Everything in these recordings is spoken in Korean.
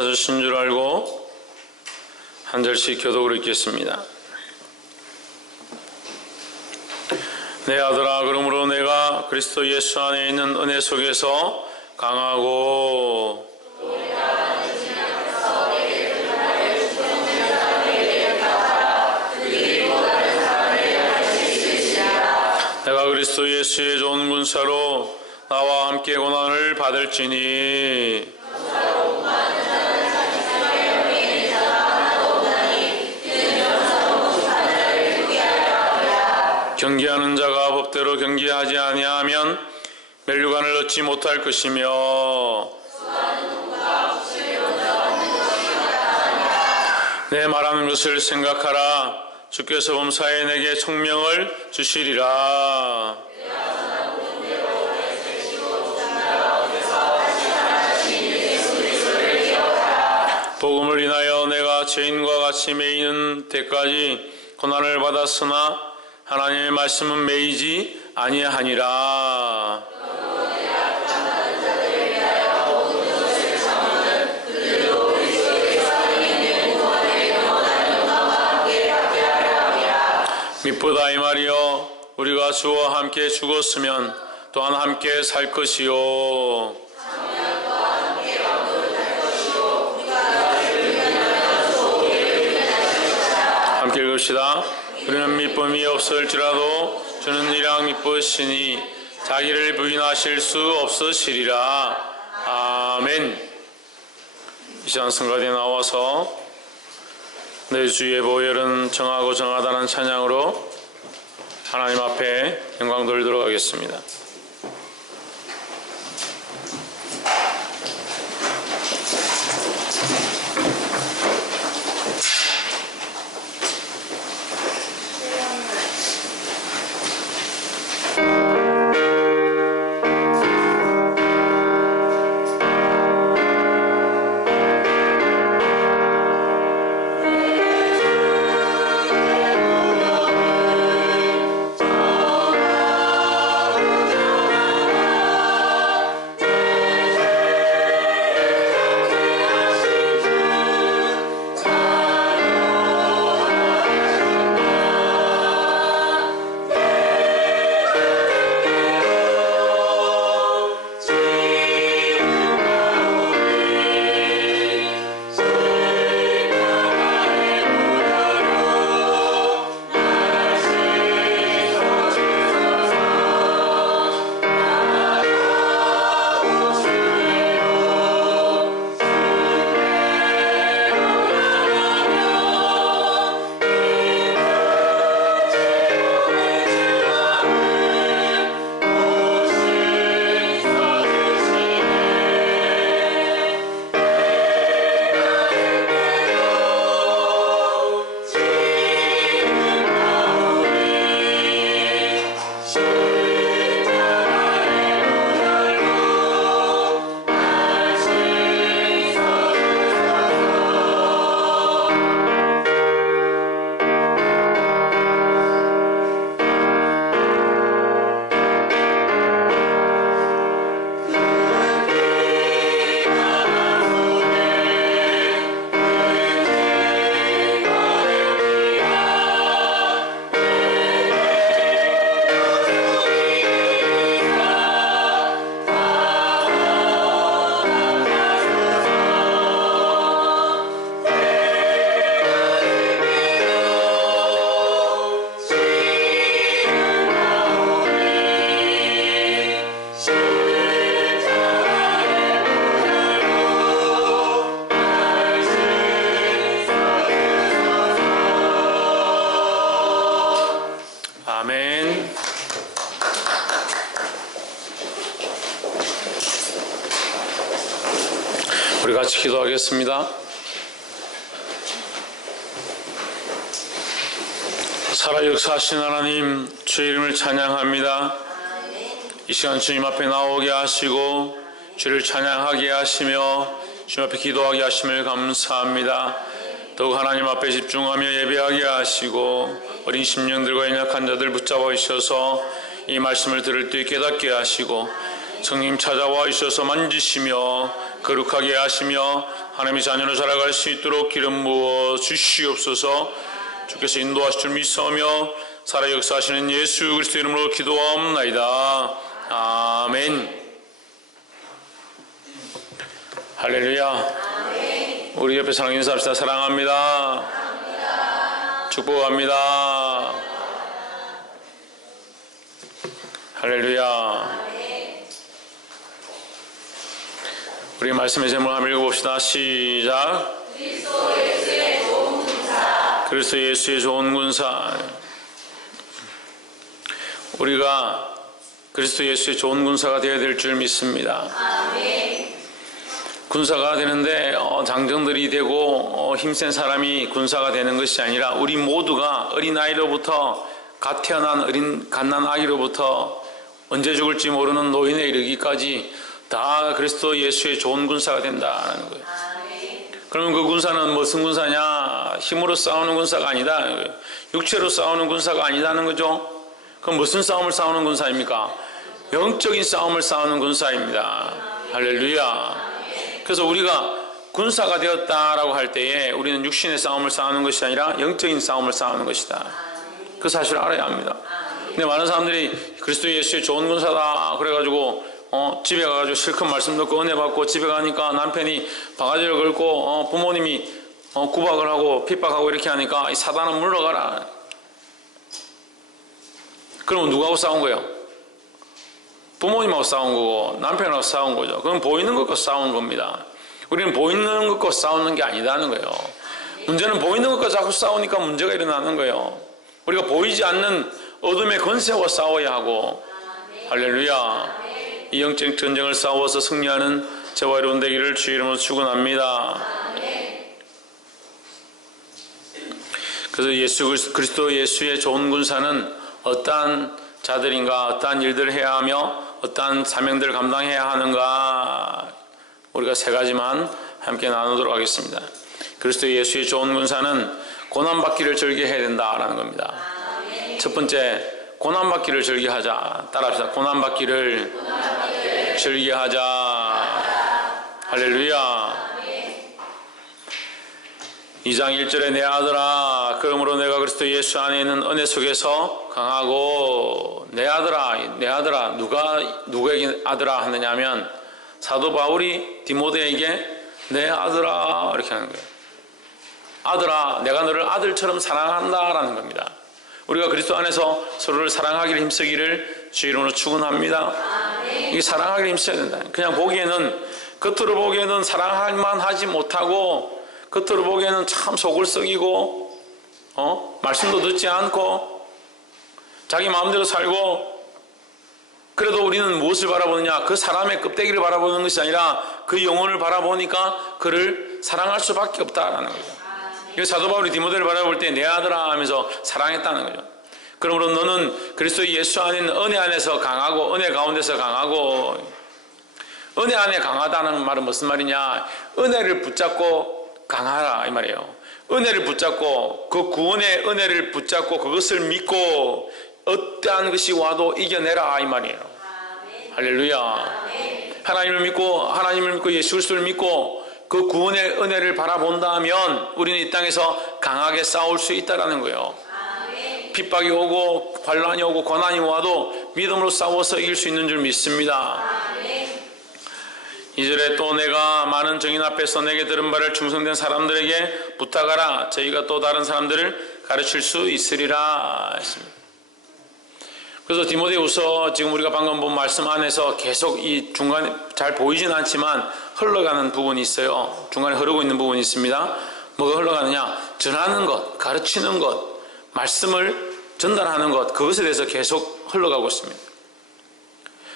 찾으신 줄 알고 한 절씩 교독을 읽겠습니다. 내 아들아, 그러므로 내가 그리스도 예수 안에 있는 은혜 속에서 강하고 내가 그리스도 예수의 좋은 군사로 나와 함께 고난을 받을지니 경계하는 자가 법대로 경계하지 아니하면 멸류관을 얻지 못할 것이며 내 말하는 것을 생각하라. 주께서 범사에 내게 총명을 주시리라. 복음을 인하여 내가 죄인과 같이 매이는 때까지 고난을 받았으나 하나님의 말씀은 매이지 아니하니라. 미쁘다 이 말이여, 우리가 주와 함께 죽었으면 또한 함께 살 것이요 함께 읽읍시다. 우리는 미쁨이 없을지라도 주는 이랑 미쁘시니 자기를 부인하실 수 없으시리라. 아멘. 이 시간 성가대에 나와서 내 주의 보혈은 정하고 정하다는 찬양으로 하나님 앞에 영광 돌리도록 하겠습니다. 아멘. 우리 같이 기도하겠습니다. 살아 역사하신 하나님, 주의 이름을 찬양합니다. 이 시간 주님 앞에 나오게 하시고 주를 찬양하게 하시며 주님 앞에 기도하게 하심을 감사합니다. 더욱 하나님 앞에 집중하며 예배하게 하시고 어린 심령들과 연약한 자들 붙잡아 주셔서 이 말씀을 들을 때 깨닫게 하시고 성령 찾아와 있어서 만지시며 거룩하게 하시며 하나님의 자녀로 살아갈 수 있도록 기름 부어 주시옵소서. 주께서 인도하실 줄 믿사오며 살아 역사하시는 예수 그리스도 이름으로 기도하옵나이다. 아멘. 할렐루야. 우리 옆에 사랑 인사합시다. 사랑합니다. 축복합니다. 할렐루야. 우리 말씀의 제목을 한번 읽어봅시다. 시작. 그리스도 예수의 좋은 군사. 그리스도 예수의 좋은 군사. 우리가 그리스도 예수의 좋은 군사가 되어야 될 줄 믿습니다. 아멘. 군사가 되는데 장정들이 되고 힘센 사람이 군사가 되는 것이 아니라 우리 모두가 어린아이로부터 갓 태어난 갓난 아기로부터 언제 죽을지 모르는 노인에 이르기까지 다 그리스도 예수의 좋은 군사가 된다는 거예요. 그러면 그 군사는 무슨 군사냐? 힘으로 싸우는 군사가 아니다. 육체로 싸우는 군사가 아니다는 거죠. 그럼 무슨 싸움을 싸우는 군사입니까? 영적인 싸움을 싸우는 군사입니다. 할렐루야. 그래서 우리가 군사가 되었다라고 할 때에 우리는 육신의 싸움을 싸우는 것이 아니라 영적인 싸움을 싸우는 것이다. 그 사실을 알아야 합니다. 근데 많은 사람들이 그리스도 예수의 좋은 군사다 그래가지고 집에 가가지고 실컷 말씀 듣고 은혜 받고 집에 가니까 남편이 바가지를 걸고 부모님이 구박을 하고 핍박하고 이렇게 하니까 이 사단은 물러가라. 그러면 누구하고 싸운 거예요? 부모님하고 싸운 거고 남편하고 싸운 거죠. 그건 보이는 것과 싸운 겁니다. 우리는 보이는 것과 싸우는 게 아니다는 거예요. 문제는 보이는 것과 자꾸 싸우니까 문제가 일어나는 거예요. 우리가 보이지 않는 어둠의 권세와 싸워야 하고, 할렐루야. 이 영적 전쟁을 싸워서 승리하는 저와 여러분 되기를 주의 이름으로 축원합니다. 그래서 그리스도 예수의 좋은 군사는 어떠한 자들인가, 어떠한 일들을 해야 하며 어떠한 사명들을 감당해야 하는가, 우리가 세 가지만 함께 나누도록 하겠습니다. 그리스도 예수의 좋은 군사는 고난받기를 즐겨해야 된다라는 겁니다. 첫 번째, 고난받기를 즐겨하자. 따라합시다. 고난받기를 즐겨하자. 할렐루야. 2장 1절에 내 아들아, 그러므로 내가 그리스도 예수 안에 있는 은혜 속에서 강하고. 내 아들아, 누구에게 아들아 하느냐 하면 사도 바울이 디모데에게 내 아들아 이렇게 하는 거예요. 아들아, 내가 너를 아들처럼 사랑한다라는 겁니다. 우리가 그리스도 안에서 서로를 사랑하기를 힘쓰기를 주의 이름으로 축원합니다. 이게 사랑하기를 힘써야 된다. 그냥 겉으로 보기에는 사랑할만 하지 못하고, 겉으로 보기에는 참 속을 썩이고, 말씀도 듣지 않고, 자기 마음대로 살고, 그래도 우리는 무엇을 바라보느냐? 그 사람의 껍데기를 바라보는 것이 아니라 그 영혼을 바라보니까 그를 사랑할 수밖에 없다라는 거죠. 사도 바울이 디모데를 바라볼 때 내 아들아 하면서 사랑했다는 거죠. 그러므로 너는 그리스도 예수 안에 있는 은혜 안에서 강하고, 은혜 가운데서 강하고. 은혜 안에 강하다는 말은 무슨 말이냐? 은혜를 붙잡고 강하라 이 말이에요. 은혜를 붙잡고, 그 구원의 은혜를 붙잡고 그것을 믿고 어떠한 것이 와도 이겨내라 이 말이에요. 할렐루야. 하나님을 믿고 예수 그리스도를 믿고 그 구원의 은혜를 바라본다면 우리는 이 땅에서 강하게 싸울 수 있다는 거예요. 핍박이 오고 환난이 오고 고난이 와도 믿음으로 싸워서 이길 수 있는 줄 믿습니다. 2절에 또 내가 많은 정인 앞에서 내게 들은 바를 충성된 사람들에게 부탁하라. 저희가 또 다른 사람들을 가르칠 수 있으리라 했습니다. 그래서 디모데후서 지금 우리가 방금 본 말씀 안에서 계속 이 중간에 잘 보이진 않지만 흘러가는 부분이 있어요. 중간에 흐르고 있는 부분이 있습니다. 뭐가 흘러가느냐? 전하는 것, 가르치는 것, 말씀을 전달하는 것, 그것에 대해서 계속 흘러가고 있습니다.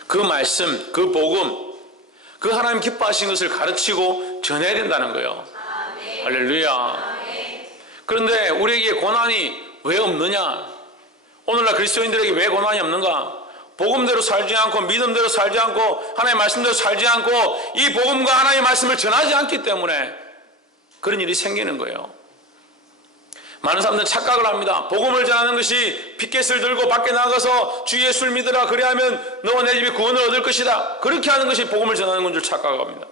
그 말씀, 그 복음, 그 하나님 기뻐하신 것을 가르치고 전해야 된다는 거예요. 아멘. 할렐루야. 아멘. 그런데 우리에게 고난이 왜 없느냐? 오늘날 그리스도인들에게 왜 고난이 없는가? 복음대로 살지 않고, 믿음대로 살지 않고, 하나님의 말씀대로 살지 않고, 이 복음과 하나님의 말씀을 전하지 않기 때문에 그런 일이 생기는 거예요. 많은 사람들은 착각을 합니다. 복음을 전하는 것이 피켓을 들고 밖에 나가서 주 예수를 믿으라 그래야면 너와 내 집이 구원을 얻을 것이다. 그렇게 하는 것이 복음을 전하는 건 줄 착각합니다.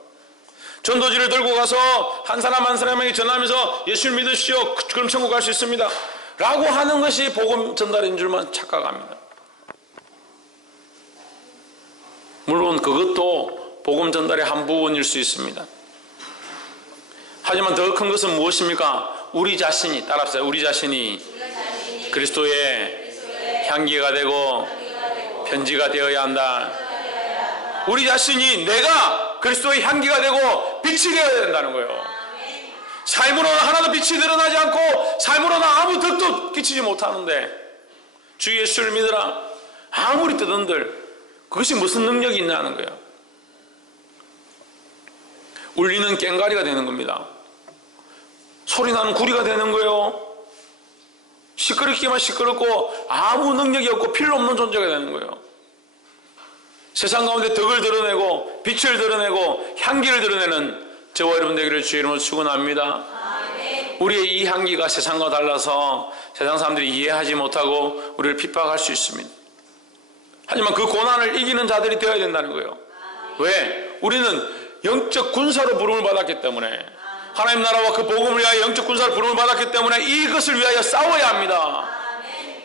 전도지를 들고 가서 한 사람 한 사람에게 전하면서 예수를 믿으시오. 그럼 천국 갈 수 있습니다. 라고 하는 것이 복음 전달인 줄만 착각합니다. 물론 그것도 복음 전달의 한 부분일 수 있습니다. 하지만 더 큰 것은 무엇입니까? 우리 자신이, 따라합시다. 우리 자신이 그리스도의 향기가 되고 편지가 되어야 한다. 우리 자신이 내가 그리스도의 향기가 되고 빛이 되어야 된다는 거예요. 삶으로는 하나도 빛이 드러나지 않고 삶으로는 아무 덕도 끼치지 못하는데 주 예수를 믿으라 아무리 뜨던들 그것이 무슨 능력이 있냐는 거예요. 울리는 꽹과리가 되는 겁니다. 소리나는 구리가 되는 거예요. 시끄럽기만 시끄럽고 아무 능력이 없고 필요 없는 존재가 되는 거예요. 세상 가운데 덕을 드러내고 빛을 드러내고 향기를 드러내는 저와 여러분 되기를 주의 이름으로 축원합니다. 우리의 이 향기가 세상과 달라서 세상 사람들이 이해하지 못하고 우리를 핍박할 수 있습니다. 하지만 그 고난을 이기는 자들이 되어야 된다는 거예요. 왜? 우리는 영적 군사로 부름을 받았기 때문에 하나님 나라와 그 복음을 위하여 영적 군사로 부름을 받았기 때문에 이것을 위하여 싸워야 합니다.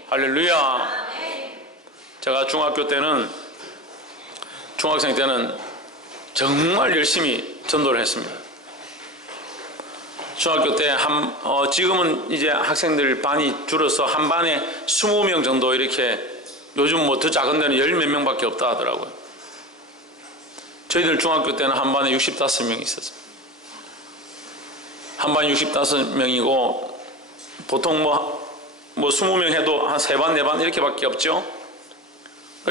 할렐루야. 제가 중학생 때는 정말 열심히 전도를 했습니다. 중학교 때 지금은 이제 학생들 반이 줄어서 한 반에 20명 정도 이렇게 요즘 뭐 더 작은 데는 10몇 명밖에 없다 하더라고요. 저희들 중학교 때는 한 반에 65명이 있었어요. 한 반에 65명이고 보통 뭐 20명 해도 한 3반, 4반 이렇게밖에 없죠.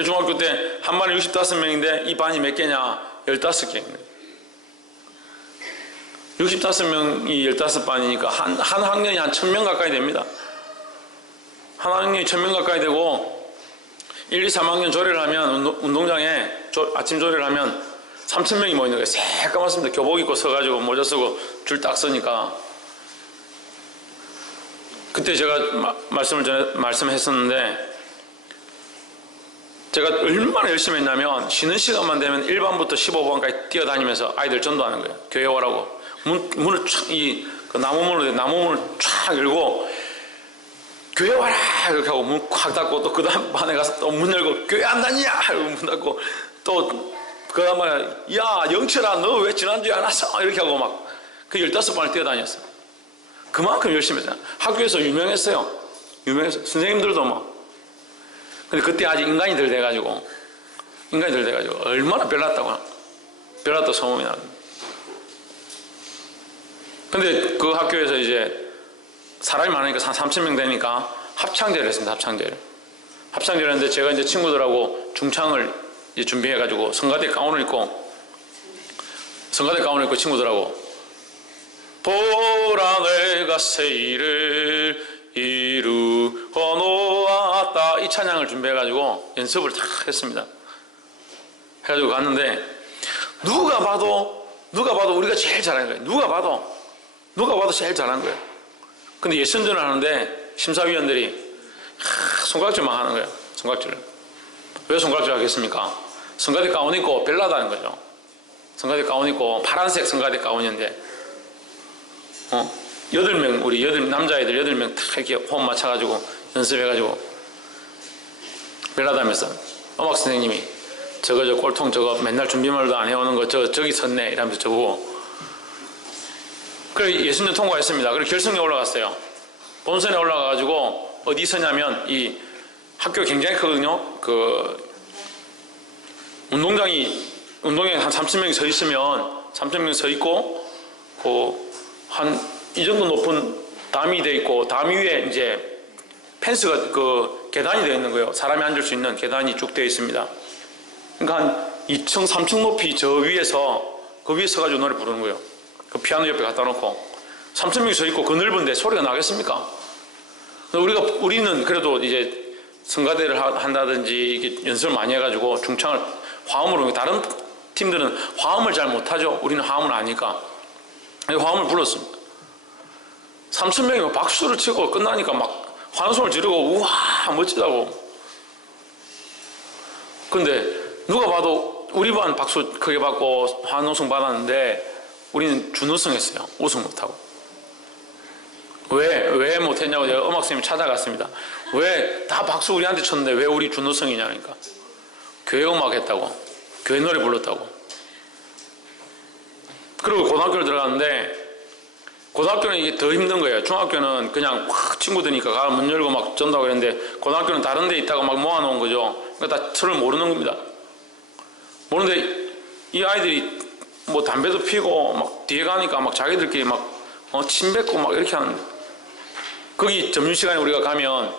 중학교 때 한 반에 65명인데 이 반이 몇 개냐? 15개입니다. 65명이 15반이니까 한 학년이 한 1000명 가까이 됩니다. 한 학년이 1000명 가까이 되고 1, 2, 3학년 조례를 하면 운동장에 아침 조례를 하면 3000명이 모이는 거예요. 새까맣습니다. 교복 입고 서가지고 모자 쓰고 줄 딱 서니까. 그때 제가 말씀했었는데 제가 얼마나 열심히 했냐면 쉬는 시간만 되면 1반부터 15반까지 뛰어다니면서 아이들 전도하는 거예요. 교회 오라고. 문을 그 나무문을 쫙 열고 교회 와라 이렇게 하고 문 콱 닫고 또 그 다음 반에 가서 또 문 열고 교회 안 다니냐 이러고 문 닫고 또 그 다음에 야 영철아 너 왜 지난주에 안 왔어 이렇게 하고 막 그 15반을 뛰어다녔어요. 그만큼 열심히 했어요. 학교에서 유명했어요. 선생님들도 막. 근데 그때 아직 인간이들 돼가지고 얼마나 별났다고 소문이 나거든요. 근데 그 학교에서 이제 사람이 많으니까 한 3000명 되니까 합창제를 했습니다. 합창제를 했는데 제가 이제 친구들하고 중창을 이제 준비해가지고 성가대 가운을 입고 친구들하고 보라 내가 새 일을 이루어 놓았다 이 찬양을 준비해가지고 연습을 다 했습니다. 해가지고 갔는데 누가 봐도 우리가 제일 잘하는 거예요. 누가 봐도 제일 잘한 거예요. 근데 예선전을 하는데 심사위원들이 손가락질만 하는 거예요. 손가락질을. 왜 손가락질 하겠습니까? 성가대 가운 입고 별나다는 거죠. 성가대 가운 입고 파란색 성가대 가운인데 8명 우리 남자애들 8명 다 이렇게 호흡 맞춰가지고 연습해가지고 별나다면서 음악 선생님이 저 꼴통 저거 맨날 준비말도 안 해오는 거 저기 섰네 이러면서 저보고 그래 예수님 통과했습니다. 그리고 결승에 올라갔어요. 본선에 올라가가지고 어디 서냐면 이 학교 굉장히 크거든요. 그 운동장에 한 3000명이 서 있으면 3000명이 서 있고 한 이 정도 높은 담이 돼 있고 담 위에 이제 펜스가 그 계단이 되어 있는 거예요. 사람이 앉을 수 있는 계단이 쭉 되어 있습니다. 그러니까 한 2층, 3층 높이 저 위에서 그 위에 서가지고 노래 부르는 거예요. 그 피아노 옆에 갖다 놓고 3000명이 서 있고 그 넓은데 소리가 나겠습니까? 우리는 그래도 이제 성가대를 한다든지 이게 연습을 많이 해가지고 중창을 화음으로 다른 팀들은 화음을 잘 못하죠. 우리는 화음을 아니까 화음을 불렀습니다. 3,000명이 막 박수를 치고 끝나니까 막 환호성을 지르고 우와 멋지다고. 근데 누가 봐도 우리 반 박수 크게 받고 환호성 받았는데 우리는 준우승 했어요. 우승 못하고. 왜 못했냐고 제가 음악 선생님 찾아갔습니다. 왜 다 박수 우리한테 쳤는데 왜 우리 준우승이냐니까. 교회 음악 했다고. 교회 노래 불렀다고. 그리고 고등학교를 들어갔는데 고등학교는 이게 더 힘든 거예요. 중학교는 그냥 확 친구들이니까 가서 문 열고 막 전다고 그랬는데 고등학교는 다른 데 있다가 막 모아놓은 거죠. 그러니까 다 서로 모르는 겁니다. 모르는데 이 아이들이 뭐 담배도 피고 막 뒤에 가니까 막 자기들끼리 막 침 뱉고 막 이렇게 하는데 거기 점심시간에 우리가 가면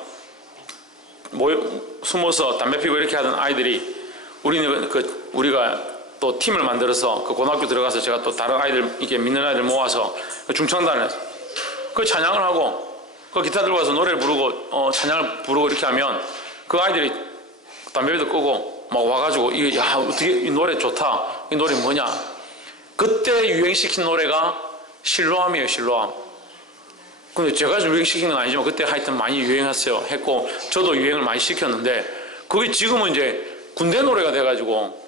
숨어서 담배 피고 이렇게 하던 아이들이 우리가 또 팀을 만들어서 그 고등학교 들어가서 제가 또 다른 아이들 이렇게 믿는 아이들 모아서 중창단에서 그 찬양을 하고 그 기타 들고 와서 노래를 부르고 찬양을 부르고 이렇게 하면 그 아이들이 담배도 끄고 막 와가지고 이게 야 어떻게 이 노래 좋다 이 노래 뭐냐 그때 유행시킨 노래가 실로암이에요. 실로암. 근데 제가 좀 유행시킨 건 아니지만 그때 하여튼 많이 유행했어요. 했고 저도 유행을 많이 시켰는데 그게 지금은 이제 군대 노래가 돼가지고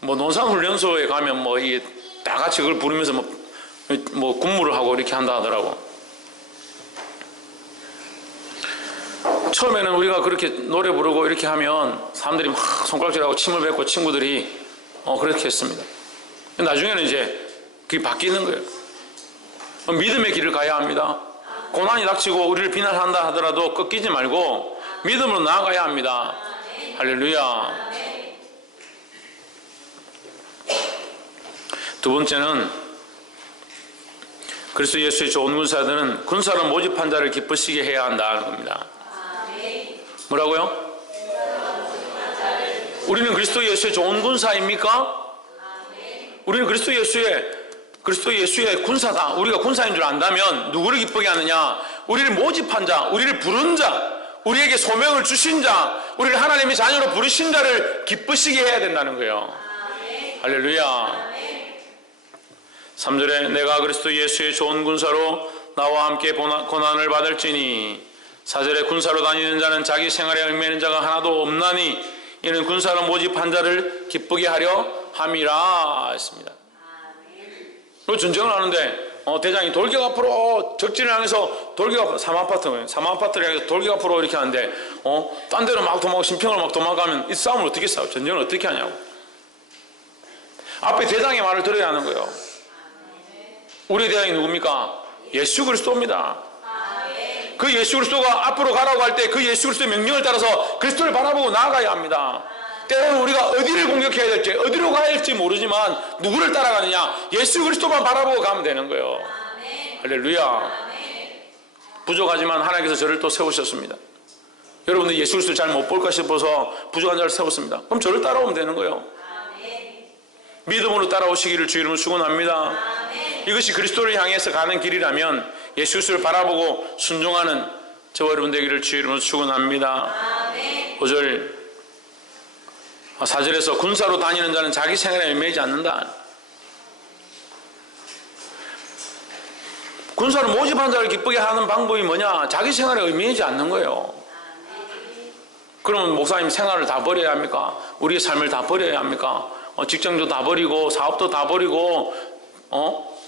뭐 논산훈련소에 가면 뭐 이게 다 같이 그걸 부르면서 뭐 군무를 하고 이렇게 한다 하더라고. 처음에는 우리가 그렇게 노래 부르고 이렇게 하면 사람들이 막 손가락질하고 침을 뱉고 친구들이 그렇게 했습니다. 나중에는 이제 그게 바뀌는 거예요. 믿음의 길을 가야 합니다. 고난이 닥치고 우리를 비난한다 하더라도 꺾이지 말고 믿음으로 나아가야 합니다. 할렐루야. 두 번째는 그리스도 예수의 좋은 군사들은 군사로 모집한 자를 기쁘시게 해야 한다는 겁니다. 뭐라고요? 우리는 그리스도 예수의 좋은 군사입니까? 우리는 그리스도 예수의 군사다. 우리가 군사인 줄 안다면 누구를 기쁘게 하느냐? 우리를 모집한 자, 우리를 부른 자, 우리에게 소명을 주신 자, 우리를 하나님의 자녀로 부르신 자를 기쁘시게 해야 된다는 거예요. 할렐루야. 3절에 내가 그리스도 예수의 좋은 군사로 나와 함께 고난을 받을지니 4절에 군사로 다니는 자는 자기 생활에 얽매이는 자가 하나도 없나니 이는 군사로 모집한 자를 기쁘게 하려 함이라 했습니다. 그 전쟁을 하는데 대장이 돌격 앞으로 적진을 향해서 돌격 앞으로 사마파트를 향해서 돌격 앞으로 이렇게 하는데 딴 데로 막 도망가고 신평을 막 도망가면 이 싸움을 어떻게 싸워? 전쟁을 어떻게 하냐고. 앞에 대장의 말을 들어야 하는 거예요. 우리 대장이 누굽니까? 예수 그리스도입니다. 그 예수 그리스도가 앞으로 가라고 할 때 그 예수 그리스도의 명령을 따라서 그리스도를 바라보고 나아가야 합니다. 때로는 우리가 어디를 공격해야 될지 어디로 가야 할지 모르지만 누구를 따라가느냐? 예수 그리스도만 바라보고 가면 되는 거예요. 할렐루야. 부족하지만 하나님께서 저를 또 세우셨습니다. 여러분들 예수 그리스도를 잘 못 볼까 싶어서 부족한 자를 세웠습니다. 그럼 저를 따라오면 되는 거예요. 믿음으로 따라오시기를 주 이름으로 축원합니다. 이것이 그리스도를 향해서 가는 길이라면 예수 그리스도를 바라보고 순종하는 저와 여러분 되기를 주 이름으로 축원합니다. 5절 4절에서 군사로 다니는 자는 자기 생활에 얽매이지 않는다. 군사로 모집한 자를 기쁘게 하는 방법이 뭐냐? 자기 생활에 얽매이지 않는 거예요. 그러면 목사님 생활을 다 버려야 합니까? 우리의 삶을 다 버려야 합니까? 직장도 다 버리고 사업도 다 버리고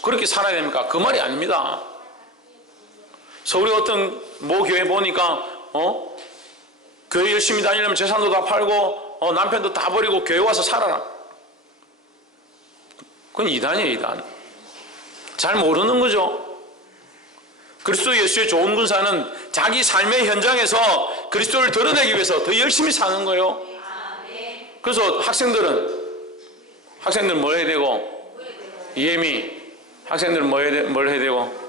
그렇게 살아야 됩니까? 그 말이 아닙니다. 서울에 어떤 모 교회 보니까 교회 열심히 다니려면 재산도 다 팔고 남편도 다 버리고 교회 와서 살아라. 그건 이단이에요. 이단. 잘 모르는 거죠. 그리스도 예수의 좋은 군사는 자기 삶의 현장에서 그리스도를 드러내기 위해서 더 열심히 사는 거예요. 그래서 학생들은 뭘 해야 되고 이해미 학생들은 뭘 해야 되고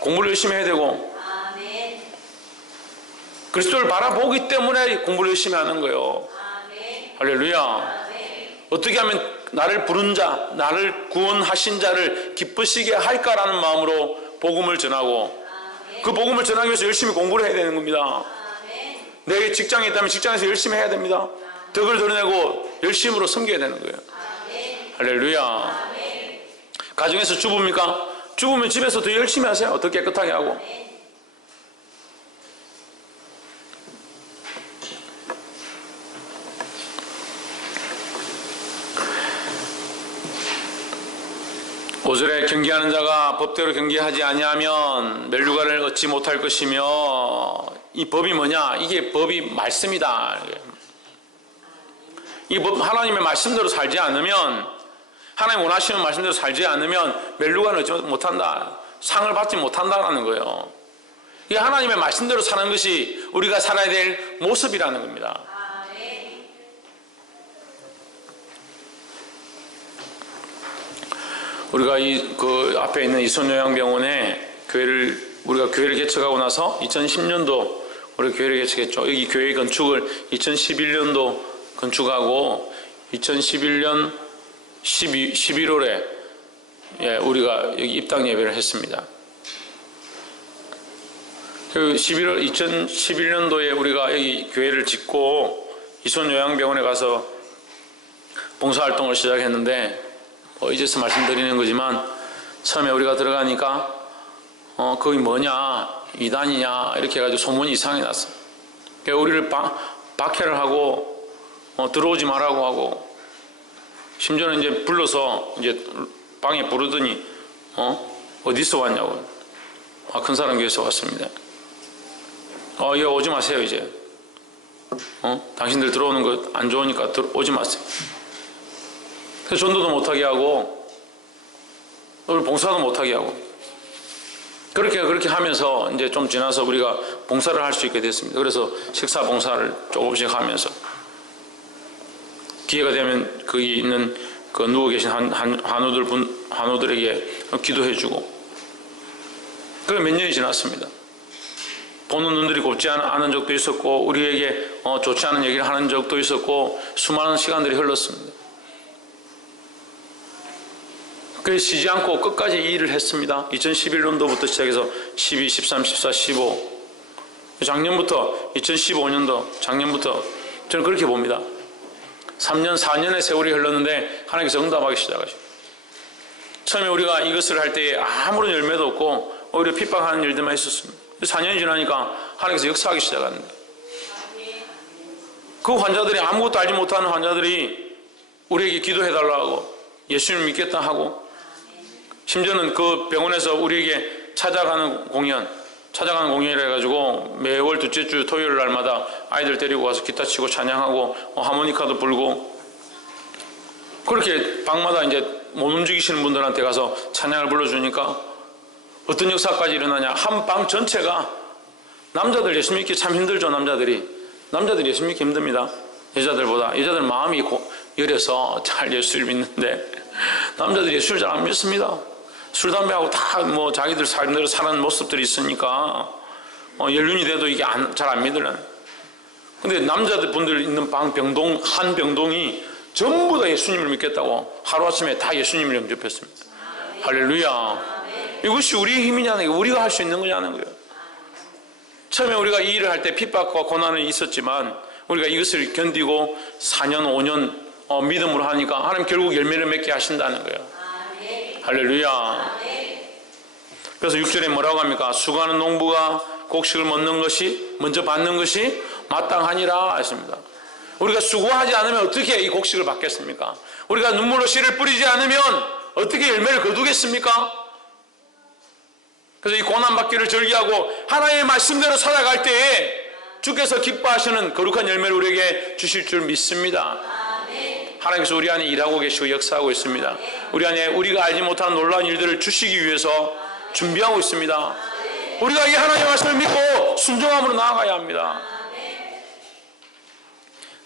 공부를 열심히 해야 되고 그리스도를 바라보기 때문에 공부를 열심히 하는 거예요. 할렐루야. 어떻게 하면 나를 부른 자, 나를 구원하신 자를 기쁘시게 할까라는 마음으로 복음을 전하고 그 복음을 전하기 위해서 열심히 공부를 해야 되는 겁니다. 내 직장이 있다면 직장에서 열심히 해야 됩니다. 덕을 드러내고 열심으로 섬겨야 되는 거예요. 할렐루야. 가정에서 주부입니까? 죽으면 집에서 더 열심히 하세요. 더 깨끗하게 하고. 오절에 경계하는 자가 법대로 경계하지 아니하면 멸류관을 얻지 못할 것이며, 이 법이 뭐냐? 이게 법이 말씀이다. 이 법, 하나님의 말씀대로 살지 않으면, 하나님 원하시는 말씀대로 살지 않으면 멸류관을 얻지 못한다. 상을 받지 못한다라는 거예요. 이게 하나님의 말씀대로 사는 것이 우리가 살아야 될 모습이라는 겁니다. 우리가 그 앞에 있는 이손요양병원에 우리가 교회를 개척하고 나서 2010년도 우리가 교회를 개척했죠. 여기 교회 건축을 2011년도 건축하고 2011년 11월에 우리가 여기 입당 예배를 했습니다. 그 2011년도에 우리가 여기 교회를 짓고 이손요양병원에 가서 봉사활동을 시작했는데, 이제서 말씀드리는 거지만, 처음에 우리가 들어가니까 거기 뭐냐, 이단이냐 이렇게 해가지고 소문이 이상하게 났어. 그러니까 우리를 박해를 하고 들어오지 말라고 하고, 심지어는 이제 불러서 이제 방에 부르더니 어디서 왔냐고. 큰 사람 교회에서 왔습니다. 이거 오지 마세요 이제. 당신들 들어오는 거 안 좋으니까 오지 마세요. 그래서 전도도 못하게 하고 봉사도 못하게 하고, 그렇게 하면서 이제 좀 지나서 우리가 봉사를 할 수 있게 됐습니다. 그래서 식사 봉사를 조금씩 하면서 기회가 되면 거기 있는 그 누워 계신 한우들에게 기도해주고, 그게 몇 년이 지났습니다. 보는 눈들이 곱지 않은 적도 있었고, 우리에게 좋지 않은 얘기를 하는 적도 있었고, 수많은 시간들이 흘렀습니다. 그래서 쉬지 않고 끝까지 이 일을 했습니다. 2011년도부터 시작해서 12, 13, 14, 15, 작년부터 2015년도 작년부터 저는 그렇게 봅니다. 3년, 4년의 세월이 흘렀는데 하나님께서 응답하기 시작하시고, 처음에 우리가 이것을 할 때에 아무런 열매도 없고 오히려 핍박하는 일들만 있었습니다. 4년이 지나니까 하나님께서 역사하기 시작하는데, 그 환자들이, 아무것도 알지 못하는 환자들이 우리에게 기도해달라고 예수님을 믿겠다 하고, 심지어는 그 병원에서 우리에게 찾아가는 공연이라 해가지고 매월 둘째 주 토요일 날마다 아이들 데리고 가서 기타 치고 찬양하고 하모니카도 불고, 그렇게 방마다 이제 못 움직이시는 분들한테 가서 찬양을 불러주니까 어떤 역사까지 일어나냐. 한 방 전체가, 남자들 예수 믿기 참 힘들죠. 남자들이 예수 믿기 힘듭니다. 여자들보다. 여자들 마음이 여려서 잘 예수를 믿는데, 남자들이 예수를 잘 안 믿습니다. 술, 담배하고 다 자기들 삶대로 사는 모습들이 있으니까 연륜이 돼도 이게 잘 안 믿으려는. 근데 남자들 분들 있는 한 병동이 전부 다 예수님을 믿겠다고 하루아침에 다 예수님을 영접했습니다. 할렐루야. 이것이 우리의 힘이냐는 거예요. 우리가 할 수 있는 거냐는 거예요. 처음에 우리가 이 일을 할 때 핍박과 고난은 있었지만, 우리가 이것을 견디고 4년, 5년 믿음으로 하니까 하나님 결국 열매를 맺게 하신다는 거예요. 할렐루야. 그래서 6절에 뭐라고 합니까? 수고하는 농부가 곡식을 먼저 받는 것이 마땅하니라 했습니다. 우리가 수고하지 않으면 어떻게 이 곡식을 받겠습니까? 우리가 눈물로 씨를 뿌리지 않으면 어떻게 열매를 거두겠습니까? 그래서 이 고난받기를 절기하고 하나님의 말씀대로 살아갈 때에 주께서 기뻐하시는 거룩한 열매를 우리에게 주실 줄 믿습니다. 하나님께서 우리 안에 일하고 계시고 역사하고 있습니다. 우리 안에 우리가 알지 못한 놀라운 일들을 주시기 위해서 준비하고 있습니다. 우리가 이 하나님의 말씀을 믿고 순종함으로 나아가야 합니다.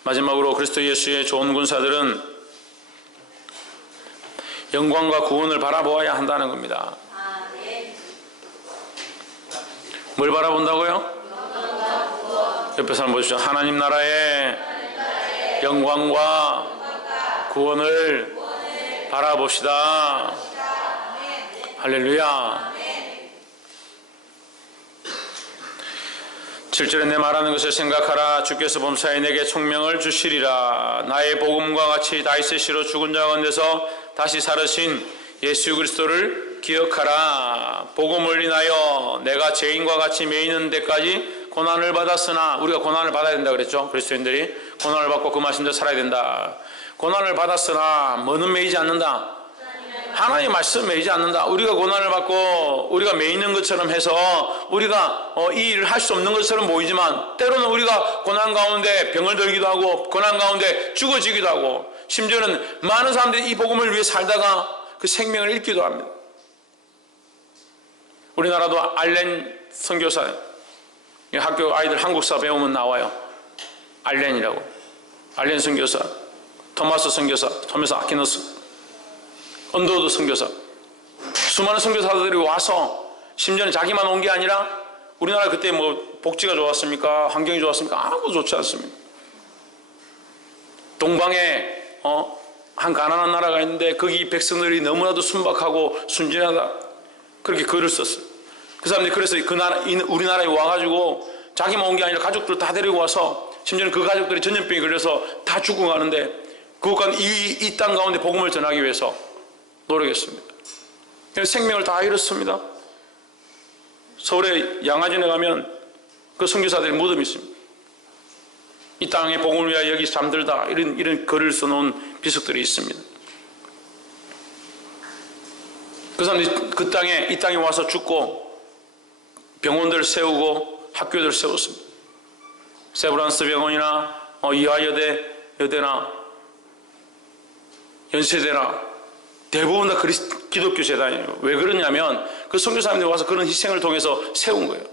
마지막으로 그리스도 예수의 좋은 군사들은 영광과 구원을 바라보아야 한다는 겁니다. 뭘 바라본다고요? 옆에 사람 보십시오. 하나님 나라의 영광과 구원을 바라봅시다. 할렐루야. 7절에 내 말하는 것을 생각하라. 주께서 범사에 내게 총명을 주시리라. 나의 복음과 같이 다윗의 씨로 죽은 자 가운데서 다시 살으신 예수 그리스도를 기억하라. 복음을 인하여 내가 죄인과 같이 매이는 데까지 고난을 받았으나, 우리가 고난을 받아야 된다 그랬죠. 그리스도인들이 고난을 받고 그 말씀대로 살아야 된다. 고난을 받았으나 뭐는 매이지 않는다? 하나님의 말씀 매이지 않는다. 우리가 고난을 받고 우리가 매이는 것처럼 해서 우리가 이 일을 할 수 없는 것처럼 보이지만, 때로는 우리가 고난 가운데 병을 들기도 하고 고난 가운데 죽어지기도 하고, 심지어는 많은 사람들이 이 복음을 위해 살다가 그 생명을 잃기도 합니다. 우리나라도 알렌 선교사, 학교 아이들 한국사 배우면 나와요. 알렌이라고. 알렌 선교사, 토마스 선교사, 토마스 아퀴너스, 언더우드 선교사, 수많은 선교사들이 와서, 심지어는 자기만 온 게 아니라, 우리나라 그때 뭐 복지가 좋았습니까? 환경이 좋았습니까? 아무것도 좋지 않습니다. 동방에 한 가난한 나라가 있는데 거기 백성들이 너무나도 순박하고 순진하다, 그렇게 글을 썼어요. 그 사람들이 그래서 우리나라에 와가지고 자기만 온 게 아니라 가족들 다 데리고 와서, 심지어는 그 가족들이 전염병이 걸려서 다 죽고 가는데, 그것과 이 땅 가운데 복음을 전하기 위해서 노력했습니다. 생명을 다 잃었습니다. 서울의 양화진에 가면 그 선교사들의 무덤이 있습니다. 이 땅의 복음을 위하여 여기 잠들다, 이런 글을 써놓은 비석들이 있습니다. 그 사람들이 이 땅에 와서 죽고 병원들을 세우고 학교들을 세웠습니다. 세브란스 병원이나 이화여대나 연세대나 대부분 다 기독교 재단이에요. 왜 그러냐면 그 선교사님들이 와서 그런 희생을 통해서 세운 거예요.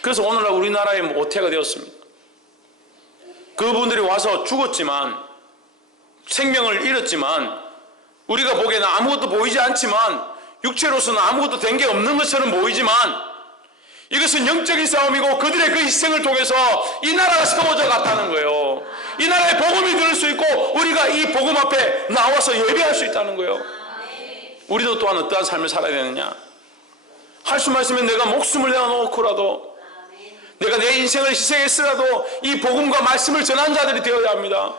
그래서 오늘날 우리나라의 오태가 되었습니다. 그분들이 와서 죽었지만, 생명을 잃었지만, 우리가 보기에는 아무것도 보이지 않지만, 육체로서는 아무것도 된 게 없는 것처럼 보이지만, 이것은 영적인 싸움이고 그들의 그 희생을 통해서 이 나라가 세워져 갔다는 거예요. 이 나라의 복음이 들을 수 있고 우리가 이 복음 앞에 나와서 예배할 수 있다는 거예요. 우리도 또한 어떠한 삶을 살아야 되느냐? 할 수만 있으면 내가 목숨을 내어놓고라도, 내가 내 인생을 희생했으라도 이 복음과 말씀을 전한 자들이 되어야 합니다.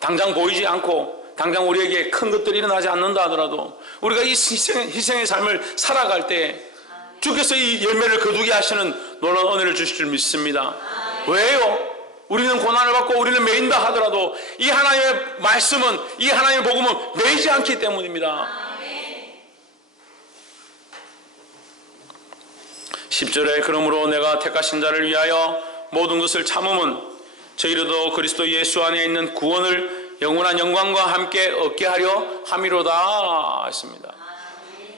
당장 보이지 않고 당장 우리에게 큰 것들이 일어나지 않는다 하더라도 우리가 이 희생의 삶을 살아갈 때 주께서 이 열매를 거두게 하시는 놀라운 은혜를 주실 줄 믿습니다. 왜요? 우리는 고난을 받고 우리는 매인다 하더라도 이 하나님의 말씀은, 이 하나님의 복음은 매이지 않기 때문입니다. 10절에 그러므로 내가 택하신 자를 위하여 모든 것을 참음은 저희로도 그리스도 예수 안에 있는 구원을 영원한 영광과 함께 얻게 하려 함이로다 했습니다.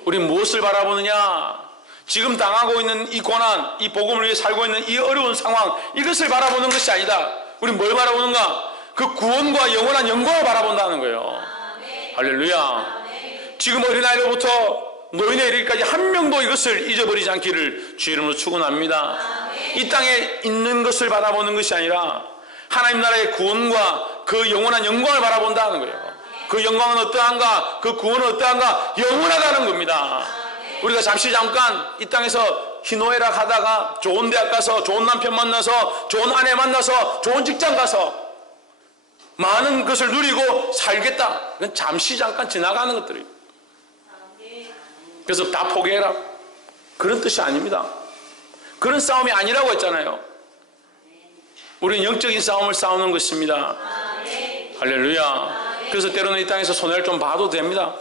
우리 무엇을 바라보느냐? 지금 당하고 있는 이 고난, 이 복음을 위해 살고 있는 이 어려운 상황, 이것을 바라보는 것이 아니다. 우리 뭘 바라보는가? 그 구원과 영원한 영광을 바라본다는 거예요. 할렐루야. 지금 어린아이로부터 노인에 이르기까지 한 명도 이것을 잊어버리지 않기를 주 이름으로 축원합니다. 이 땅에 있는 것을 바라보는 것이 아니라 하나님 나라의 구원과 그 영원한 영광을 바라본다는 거예요. 그 영광은 어떠한가? 그 구원은 어떠한가? 영원하다는 겁니다. 우리가 잠깐 이 땅에서 희노애락 하다가 좋은 대학 가서 좋은 남편 만나서 좋은 아내 만나서 좋은 직장 가서 많은 것을 누리고 살겠다. 이건 잠깐 지나가는 것들이에요. 그래서 다 포기해라, 그런 뜻이 아닙니다. 그런 싸움이 아니라고 했잖아요. 우리는 영적인 싸움을 싸우는 것입니다. 할렐루야. 그래서 때로는 이 땅에서 손해를 좀 봐도 됩니다.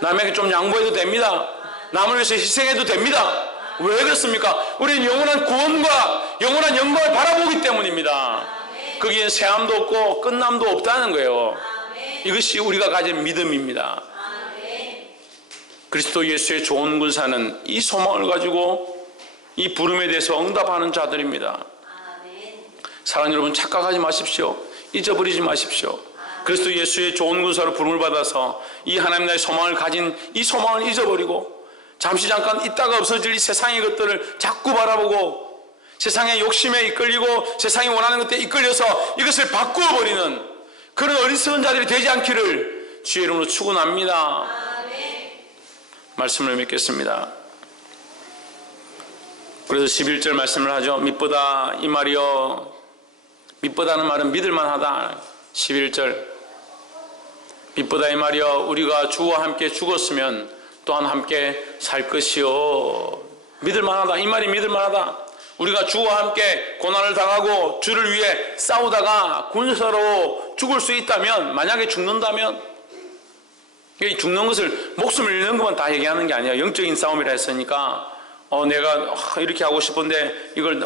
남에게 좀 양보해도 됩니다. 남을 위해서 희생해도 됩니다. 왜 그렇습니까? 우리는 영원한 구원과 영원한 영광을 바라보기 때문입니다. 거기엔 새함도 없고 끝남도 없다는 거예요. 이것이 우리가 가진 믿음입니다. 그리스도 예수의 좋은 군사는 이 소망을 가지고 이 부름에 대해서 응답하는 자들입니다. 사랑하는 여러분, 착각하지 마십시오. 잊어버리지 마십시오. 그리스도 예수의 좋은 군사로 부름을 받아서 이 하나님 나라의 소망을 가진 이 소망을 잊어버리고 잠깐 있다가 없어질 이 세상의 것들을 자꾸 바라보고 세상의 욕심에 이끌리고 세상이 원하는 것들에 이끌려서 이것을 바꾸어버리는 그런 어리석은 자들이 되지 않기를 주의 이름으로 축원합니다. 말씀을 믿겠습니다. 그래서 11절 말씀을 하죠. 믿보다 이 말이요. 믿보다는 말은 믿을만하다. 11절. 믿보다 이 말이요. 우리가 주와 함께 죽었으면 또한 함께 살 것이요. 믿을만하다. 이 말이 믿을만하다. 우리가 주와 함께 고난을 당하고 주를 위해 싸우다가 군사로 죽을 수 있다면, 만약에 죽는다면, 죽는 것을 목숨을 잃는 것만 다 얘기하는 게 아니야. 영적인 싸움이라 했으니까 내가 이렇게 하고 싶은데 이걸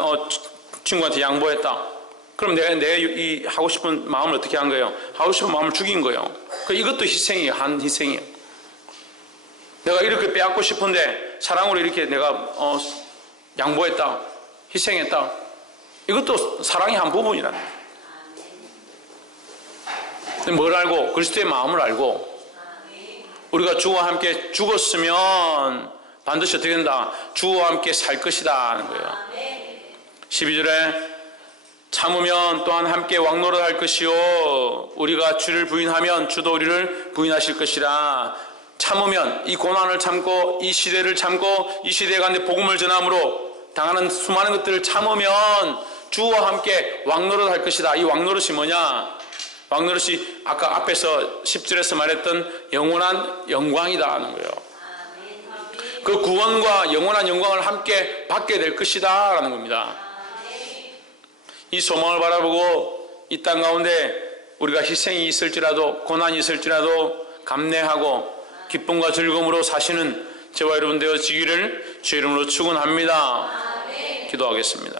친구한테 양보했다. 그럼 내가 이 하고 싶은 마음을 어떻게 한 거예요? 하고 싶은 마음을 죽인 거예요. 이것도 희생이에요. 한 희생이에요. 내가 이렇게 빼앗고 싶은데 사랑으로 이렇게 내가 양보했다, 희생했다. 이것도 사랑의 한 부분이라는 거예요. 뭘 알고? 그리스도의 마음을 알고, 우리가 주와 함께 죽었으면 반드시 어떻게 된다? 주와 함께 살 것이다 하는 거예요. 12절에 참으면 또한 함께 왕노릇 할 것이요, 우리가 주를 부인하면 주도 우리를 부인하실 것이라. 참으면, 이 고난을 참고 이 시대를 참고 이 시대 가운데 복음을 전함으로 당하는 수많은 것들을 참으면 주와 함께 왕노릇 할 것이다. 이 왕노릇이 뭐냐? 왕노릇이 아까 앞에서 10절에서 말했던 영원한 영광이다 하는 거예요. 그 구원과 영원한 영광을 함께 받게 될 것이다 라는 겁니다. 이 소망을 바라보고 이 땅 가운데 우리가 희생이 있을지라도, 고난이 있을지라도 감내하고 기쁨과 즐거움으로 사시는 저와 여러분 되어지기를 주의 이름으로 축원합니다. 기도하겠습니다.